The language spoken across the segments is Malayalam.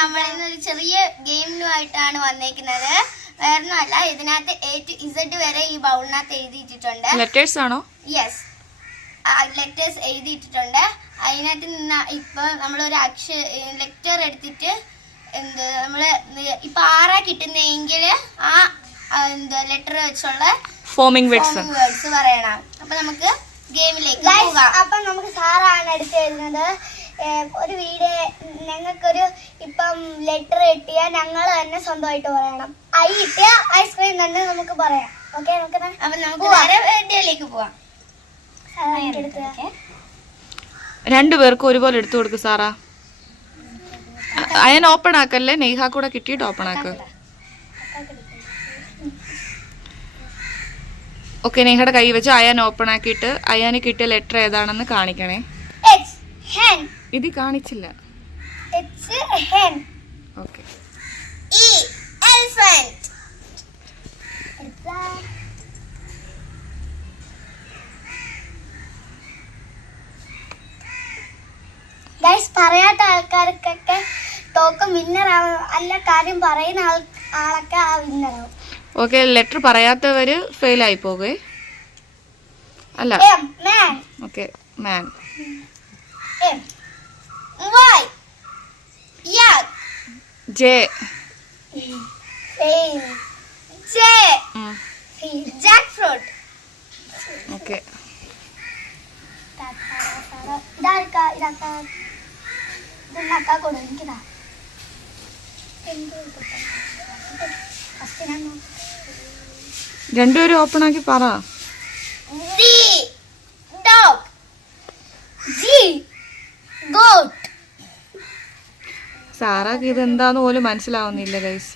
നമ്മളിന്നൊരു ചെറിയ ഗെയിമുമായിട്ടാണ് വന്നേക്കുന്നത്. വേറൊന്നുമല്ല, ഇതിനകത്ത് A to Z വരെ ഈ ബൗളിനകത്ത് എഴുതിയിട്ടുണ്ട്. ലെറ്റേഴ്സ് ആണോ? യെസ്, ലെറ്റേഴ്സ് എഴുതിയിട്ടുണ്ട്. അതിനകത്ത് നിന്ന് ഇപ്പൊ നമ്മളൊരു ലെറ്റർ എടുത്തിട്ട് നമ്മള് ഇപ്പൊ 6 കിട്ടുന്നെങ്കിൽ ആ ലെറ്റർ വെച്ചുള്ള ഫോമിംഗ് വേർഡ്സ് പറയണം. അപ്പൊ നമുക്ക് ഗെയിമിലേക്ക് പോകാം. അപ്പൊ നമുക്ക് സാറാണ് എടുത്ത് തരുന്നത്. ഒരു വീഡിയോ ഞങ്ങൾക്കൊരു ഇപ്പം ലെറ്റർ കിട്ടിയാൽ ഞങ്ങൾ തന്നെ സ്വന്തമായിട്ട് പറയണം. ഐ കിട്ടിയ ഐസ്ക്രീം തന്നെ നമുക്ക് പറയാം. ഓക്കെ, അപ്പൊ നമുക്ക് വീഡിയോയിലേക്ക് പോവാം. രണ്ടുപേർക്കും ഒരുപോലെ എടുത്തു കൊടുക്കും സാറാ. അയൻ ഓപ്പൺ ആക്കല്ലേ, നെയ്ഹ കൂടെ കിട്ടിയിട്ട് ഓപ്പൺ ആക്ക്. ഓക്കെ, നെയ്ഹയുടെ കൈ വെച്ച് അയാൻ ഓപ്പൺ ആക്കിയിട്ട് അയാന് കിട്ടിയ ലെറ്റർ ഏതാണെന്ന് കാണിക്കണേ. ഇത് കാണിച്ചില്ല. ഓക്കെ, പറയാത്ത ആൾക്കാർക്കൊക്കെ ടോക്കൺ വിന്നറാവും. അല്ല, കാര്യം പറയുന്ന ആളൊക്കെ ആ വിന്നറാവും. ഓക്കെ, ലെറ്റർ പറയാത്തവര് ഫെയിൽ ആയി പോകേ. അല്ല, ഓക്കെ, മാൻ. ജെ. Jack fruit. ഓക്കെ, രണ്ടുപേരും ഓപ്പൺ ആക്കി പറ. സാറാക്ക് ഇത് എന്താന്ന് പോലും മനസ്സിലാവുന്നില്ല ഗൈസ്.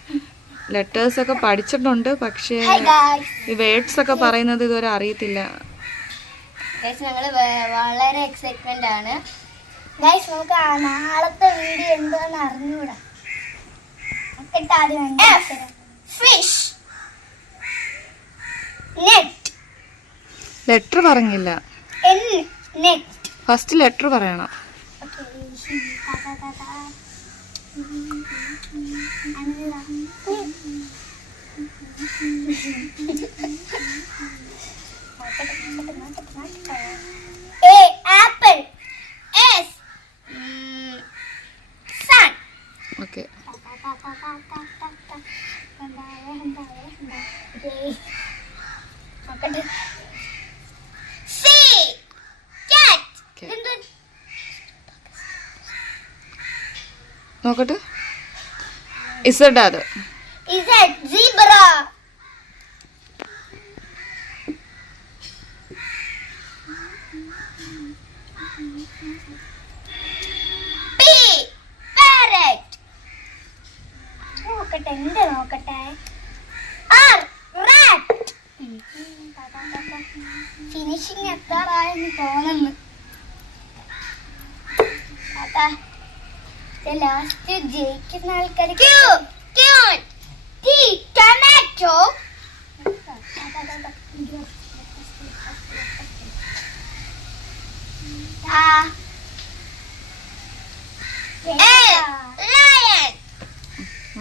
ലെറ്റേഴ്സ് ഒക്കെ പഠിച്ചിട്ടുണ്ട്, പക്ഷേ ഈ വേർഡ്സ് ഒക്കെ പറയുന്നത് ഇതുവരെ അറിയത്തില്ല. ഞങ്ങള് വളരെ എക്സൈറ്റ്മെന്റ് ആണ്. നമുക്ക് നാളത്തെ വീഡിയോ എന്താന്ന് അറിഞ്ഞൂടാ. ലെറ്റർ പറഞ്ഞില്ല. ഫസ്റ്റ് ലെറ്റർ പറയണം. ആപ്പിൾ. സൺ. ഓക്കെ, നോക്കട്ടെ. ഇസഡ്. അത് സീബ്ര. നോക്കട്ടെ. ഫിനിഷിങ് എത്താറായെന്ന് തോന്നുന്നു. ലാസ്റ്റ് ജയിക്കുന്ന ആൾക്കാർക്ക് ടൊമാറ്റോ.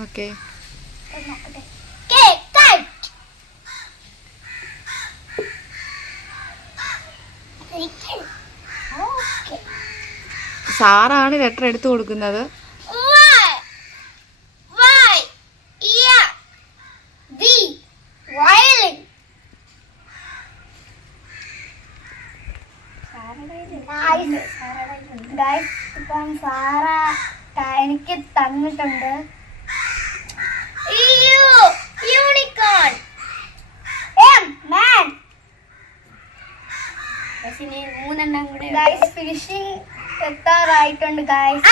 ഓക്കെ, സാറാണ് ലെറ്റർ എടുത്തു കൊടുക്കുന്നത്. ഇപ്പം സാറ എനിക്ക് തന്നിട്ടുണ്ട് യൂണിക്കോൺ. മൂന്നെണ്ണം കൂടെ. ഫിനിഷിംഗ് എത്താറായിട്ടുണ്ട് ഗൈസ്.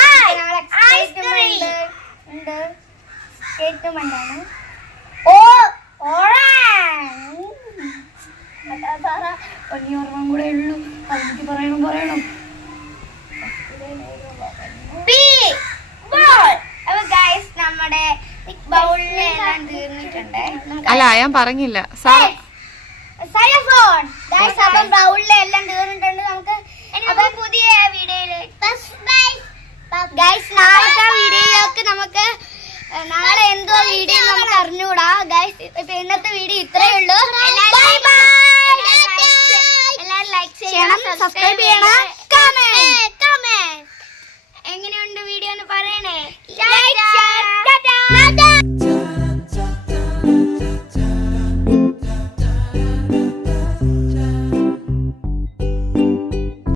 ഒരെണ്ണം കൂടെ ഉള്ളൂ. അതെനിക്ക് പറയണം. നമ്മുടെ ബൗളിലെല്ലാം തീർന്നിട്ടുണ്ട്. അല്ല, ഞാൻ പറഞ്ഞില്ല. ബൗളിലെല്ലാം തീർന്നിട്ടുണ്ട്. നമുക്ക് പുതിയ വീഡിയോയില് ഗൈസ് നാളത്തെ വീഡിയോക്ക് നമുക്ക് നാളെ എന്തോ വീഡിയോ നമുക്ക് അറിഞ്ഞുകൂടാ ഗൈസ്. ഇപ്പൊ ഇന്നത്തെ വീഡിയോ ഇത്രയേ ഉള്ളൂ. എല്ലാവരും ലൈക്ക് ചെയ്യണം, സബ്സ്ക്രൈബ് ചെയ്യണം, കമന്റ് എങ്ങനെയുണ്ട് വീഡിയോ എന്ന് പറയണേ.